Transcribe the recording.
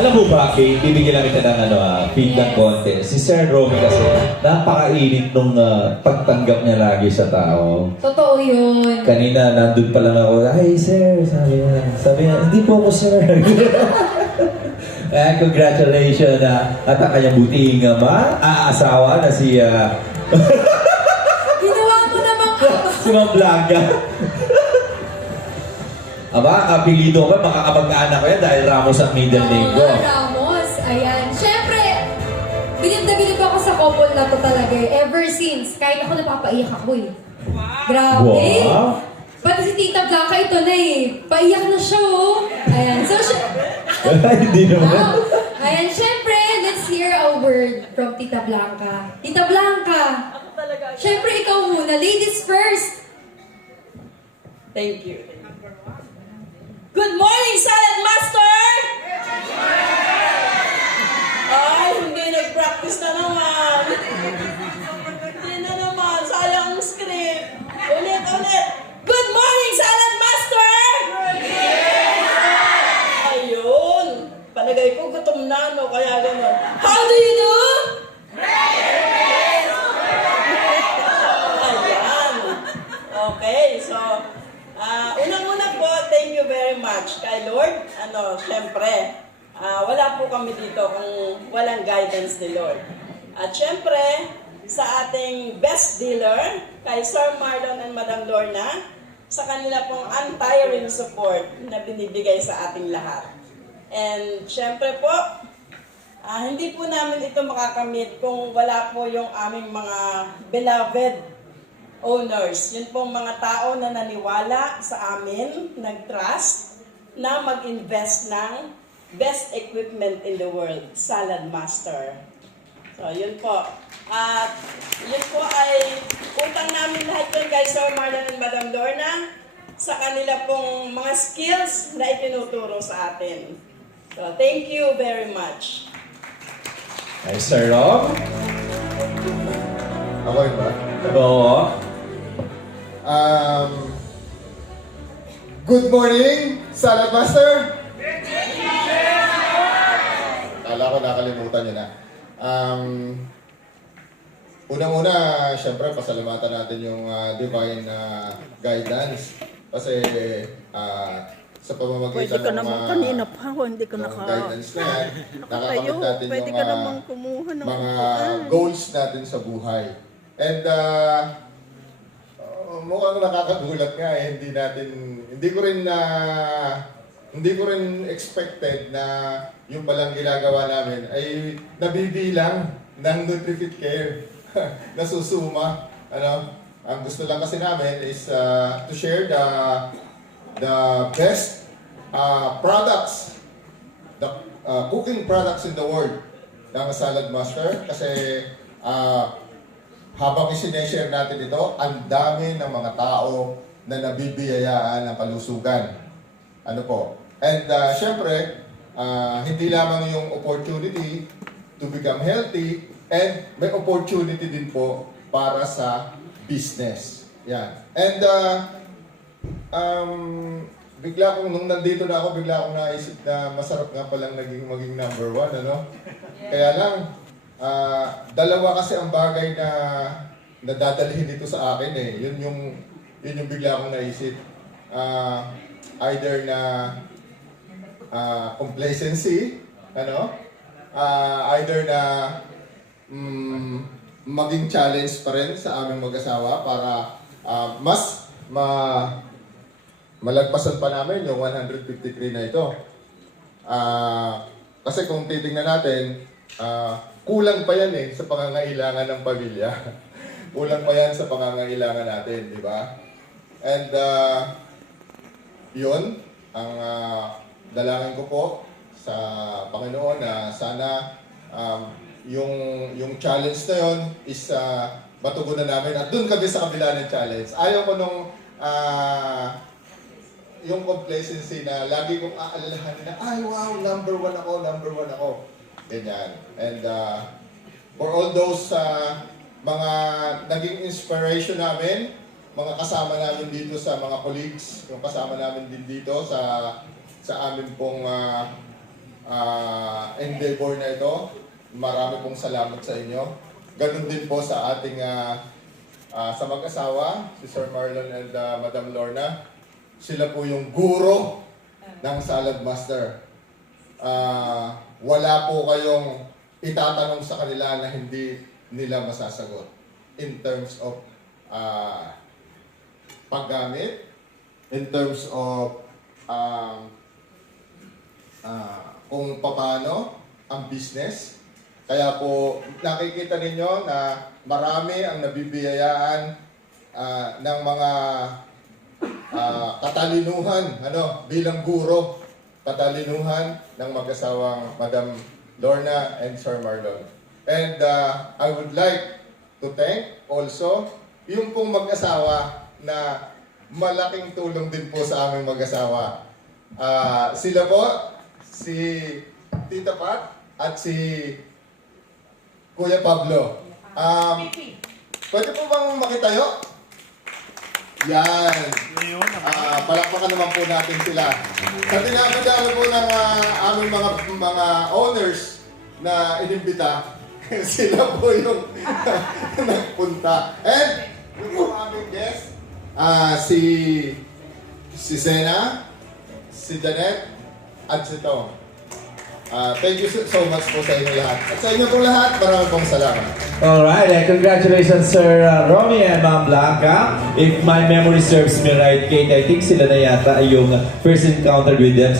Alam mo ba, Kate, bibigyan lang kita ng feedback konti. Si Sir Romy kasi, napakainit nung pagtanggap niya lagi sa tao. Totoo yun. Kanina, nandun pa lang ako, "Ay, Sir," sabi niya, "Hindi po ako, Sir." Congratulations at ang kanyang buting aasawa na si Ginawa mo namang si Ma'am Blanca. Aba, apelido ko, makakapag-anak ko yan dahil Ramos ang middle name ko. Ramos. Ayan. Siyempre, bilib na bilib ako sa couple na to talaga eh. Ever since, kahit ako napapaiyak ako eh. Grabe. Wow. Pati si Tita Blanca ito na eh. Paiyak na siya oh. Ayan. So, Hindi naman. Ayan, syempre, let's hear a word from Tita Blanca. Tita Blanca, syempre ikaw muna, ladies first. Thank you. Good morning, Salad Master! Ay, hindi nag-practice na naman. Hindi na naman, sayang ang script. Ulit. Good morning, Salad Master! Ayun. Palagay ko gutom na, no? Kaya gano'n. How do you do? Ayan. Okay, so, unang-una po, thank you very much kay Lord. Syempre, wala po kami dito kung walang guidance ni Lord. At syempre, sa ating best dealer, kay Sir Marlon and Madam Lorna, sa kanila pong untiring support na binibigay sa ating lahat. And syempre po, hindi po namin ito makakamit kung wala po yung aming mga beloved owners. Yun pong mga tao na naniwala sa amin, nag-trust, na mag-invest ng best equipment in the world, Salad Master. So, yun po. At yun po ay utang namin lahat yun kay Sir Marlon and Madam Lorna sa kanila pong mga skills na itinuturo sa atin. So, thank you very much. Ay, Sir Rob? Ako yun ba? Oo. Good morning, Salad Master! Kala ko nakalimutan niyo na. Unang-una, syempre, pasalamatan natin yung divine guidance. Kasi sa Pwede pamamagitan ka ng naman kanina pa ako, hindi ka guidance na yan, nakakamit natin Pwede yung ka naman kumuha ng mga goals natin sa buhay. And mukhang nakakagulat nga eh, hindi ko rin expected na yung palang ginagawa namin ay nabibilang ng NutriFit Care. Nasusuma. Ang gusto lang kasi namin is to share the best products, the cooking products in the world ng Salad Master kasi habang isineshare natin ito, ang dami ng mga tao na nabibiyayaan ng kalusugan. And syempre, hindi lamang yung opportunity to become healthy, and may opportunity din po para sa business. Yan. And nung nandito na ako, bigla akong naisip na masarap nga palang maging number one, Kaya lang, dalawa kasi ang bagay na nadadalhin dito sa akin eh. Yun yung bigla akong naisip. Either na complacency, either na maging challenge pa rin sa aming mag-asawa para mas malagpasan pa namin yung 153 na ito. Kasi kung titingnan natin, kulang pa yan sa pangangailangan ng pamilya. Kulang pa yan sa pangangailangan natin, di ba? And yun, ang dalangin ko po sa Panginoon na sana yung challenge na yun is matugunan namin at dun kami sa kabila ng challenge. Ayaw ko nung yung complacency na lagi kong aalalahanin na, ay wow, number one ako. Ganyan. And for all those mga naging inspiration namin, mga kasama namin dito sa mga colleagues, yung kasama namin din dito sa amin pong endeavor na ito. Marami pong salamat sa inyo. Ganun din po sa ating sa mag-asawa, si Sir Marlon and Madam Lorna. Sila po yung guro ng Salad Master. Wala po kayong itatanong sa kanila na hindi nila masasagot in terms of paggamit, in terms of kung paano ang business. Kaya po nakikita ninyo na marami ang nabibiyayaan ng mga katalinuhan bilang guro, katalinuhan ng mag-asawang Madam Lorna and Sir Marlon. And I would like to thank also yung pong mag-asawa na malaking tulong din po sa aming mag-asawa. Sila po, si Tita Pat at si Kuya Pablo. Pwede po bang makitayo? Yan. Palakpakan naman po natin sila. Sa dinami-dami po ng aming mga owners na inimbita, sila po yung nagpunta. And yung po aming guest, si Zena, si Janet, at si Tom. Thank you so much po sa inyo lahat. At sa inyo po lahat, maraming pong salamat. Alright, congratulations Sir Romy and Ma'am Blanca. If my memory serves me right, Kate, I think sila na yata yung first encounter with them.